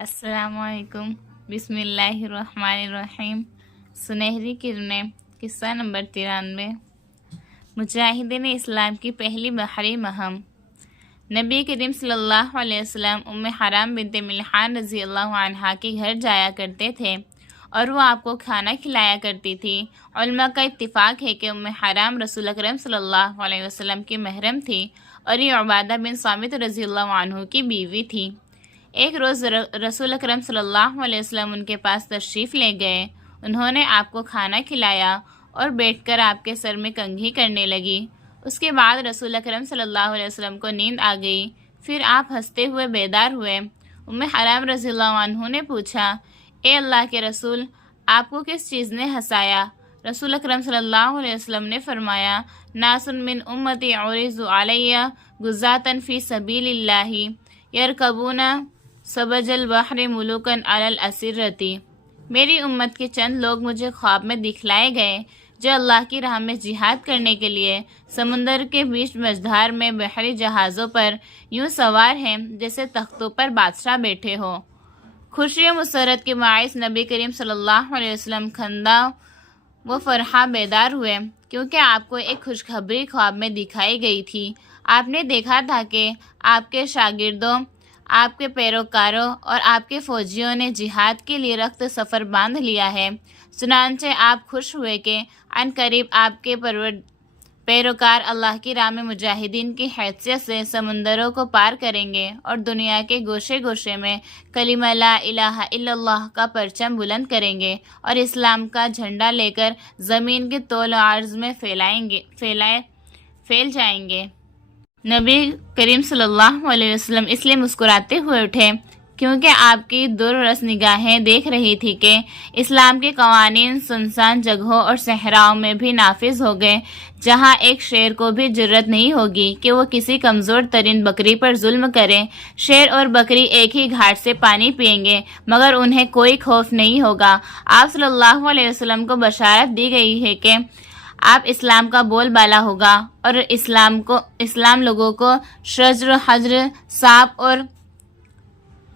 السلام علیکم۔ بسم اللہ الرحمن الرحیم۔ سنہری کرنیں، قصہ نمبر 93۔ مجاہدین اسلام کی پہلی بحری مہم۔ نبی کریم صلی اللہ علیہ وسلم ام حرام بنت ملحان رضی اللہ عنہا کے گھر جایا کرتے تھے اور وہ آپ کو کھانا کھلایا کرتی تھی۔ علماء کا اتفاق ہے کہ ام حرام رسول اکرم صلی اللہ علیہ وسلم کی محرم تھی اور یہ عبادہ بن صامت رضی اللہ عنہ کی بیوی تھی۔ ایک روز رسول اکرم صلی اللہ علیہ وسلم ان کے پاس تشریف لے گئے۔ انہوں نے آپ کو کھانا کھلایا اور بیٹھ کر آپ کے سر میں کنگھی کرنے لگی۔ اس کے بعد رسول اکرم صلی اللہ علیہ وسلم کو نیند آ گئی۔ پھر آپ ہنستے ہوئے بیدار ہوئے۔ ام حرام رضی اللہ عنہ نے پوچھا، اے اللہ کے رسول، آپ کو کس چیز نے ہنسایا؟ رسول اکرم صلی اللہ علیہ وسلم نے فرمایا، ناس من امتی عرض علی غزاة فی سبیل اللہ یرکبون سبج البحر ملوکا علی الاسرتی۔ میری امت کے چند لوگ مجھے خواب میں دکھلائے گئے جو اللہ کی راہ میں جہاد کرنے کے لیے سمندر کے بیچ مجدھار میں بحری جہازوں پر یوں سوار ہیں جیسے تختوں پر بادشاہ بیٹھے ہو۔ خوشی و مسرت کے باعث نبی کریم صلی اللہ علیہ وسلم خندہ و فرحہ بیدار ہوئے، کیونکہ آپ کو ایک خوشخبری خواب میں دکھائی گئی تھی۔ آپ نے دیکھا تھا کہ آپ کے شاگردوں، آپ کے پیروکاروں اور آپ کے فوجیوں نے جہاد کے لیے رخت سفر باندھ لیا ہے۔ چنانچہ آپ خوش ہوئے کہ عن قریب آپ کے پیروکار اللہ کی راہ میں مجاہدین کی حیثیت سے سمندروں کو پار کریں گے اور دنیا کے گوشے گوشے میں کلمہ لا الہ الا اللہ کا پرچم بلند کریں گے اور اسلام کا جھنڈا لے کر زمین کے طول و عرض میں پھیل جائیں گے۔ نبی کریم صلی اللہ علیہ وسلم اس لیے مسکراتے ہوئے اٹھے کیونکہ آپ کی دوررس نگاہیں دیکھ رہی تھی کہ اسلام کے قوانین سنسان جگہوں اور صحراؤں میں بھی نافذ ہو گئے، جہاں ایک شیر کو بھی جرت نہیں ہوگی کہ وہ کسی کمزور ترین بکری پر ظلم کرے۔ شیر اور بکری ایک ہی گھاٹ سے پانی پئیں گے مگر انہیں کوئی خوف نہیں ہوگا۔ آپ صلی اللہ علیہ وسلم کو بشارت دی گئی ہے کہ آپ اسلام کا بول بالا ہوگا اور اسلام لوگوں کو شجر، حجر، سانپ اور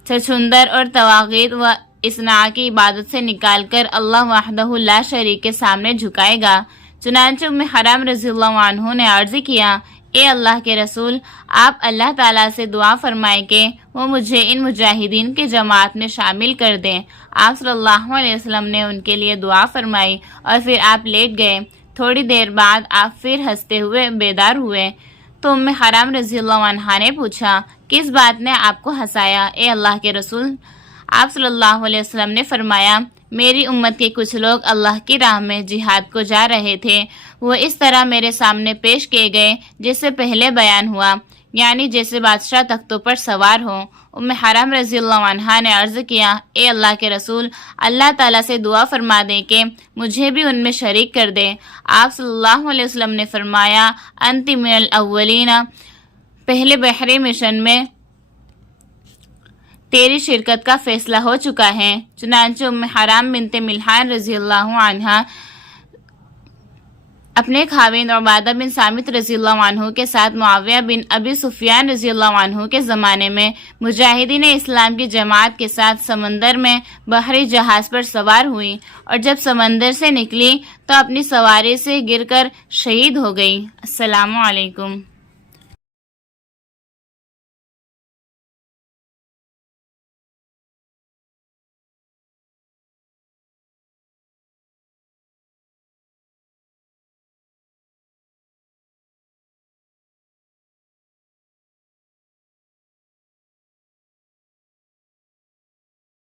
چھچھندر اور طواغیت و اصناع کی عبادت سے نکال کر اللہ وحدہ لا شریک کے سامنے جھکائے گا۔ چنانچہ ام حرام رضی اللہ عنہ نے عرض کیا، اے اللہ کے رسول، آپ اللہ تعالیٰ سے دعا فرمائیں کہ وہ مجھے ان مجاہدین کے جماعت میں شامل کر دیں۔ آپ صلی اللہ علیہ وسلم نے ان کے لیے دعا فرمائی اور پھر آپ لیٹ گئے۔ تھوڑی دیر بعد آپ پھر ہنستے ہوئے بیدار ہوئے تو ام حرام رضی اللہ عنہا نے پوچھا، کس بات نے آپ کو ہنسایا اے اللہ کے رسول؟ آپ صلی اللہ علیہ وسلم نے فرمایا، میری امت کے کچھ لوگ اللہ کی راہ میں جہاد کو جا رہے تھے، وہ اس طرح میرے سامنے پیش کیے گئے جیسے پہلے بیان ہوا، یعنی جیسے بادشاہ تختوں پر سوار ہوں۔ ام حرام رضی اللہ عنہا نے عرض کیا، اے اللہ کے رسول، اللہ تعالیٰ سے دعا فرما دیں کہ مجھے بھی ان میں شریک کر دیں۔ آپ صلی اللہ علیہ وسلم نے فرمایا، انت من الاولین، پہلے بحری مشن میں تیری شرکت کا فیصلہ ہو چکا ہے۔ چنانچہ ام حرام بنت ملحان رضی اللہ عنہا اپنے خاوند عبادہ بن صامت رضی اللہ عنہ کے ساتھ معاویہ بن ابی سفیان رضی اللہ عنہ کے زمانے میں مجاہدین اسلام کی جماعت کے ساتھ سمندر میں بحری جہاز پر سوار ہوئی اور جب سمندر سے نکلی تو اپنی سواری سے گر کر شہید ہو گئی۔ السلام علیکم۔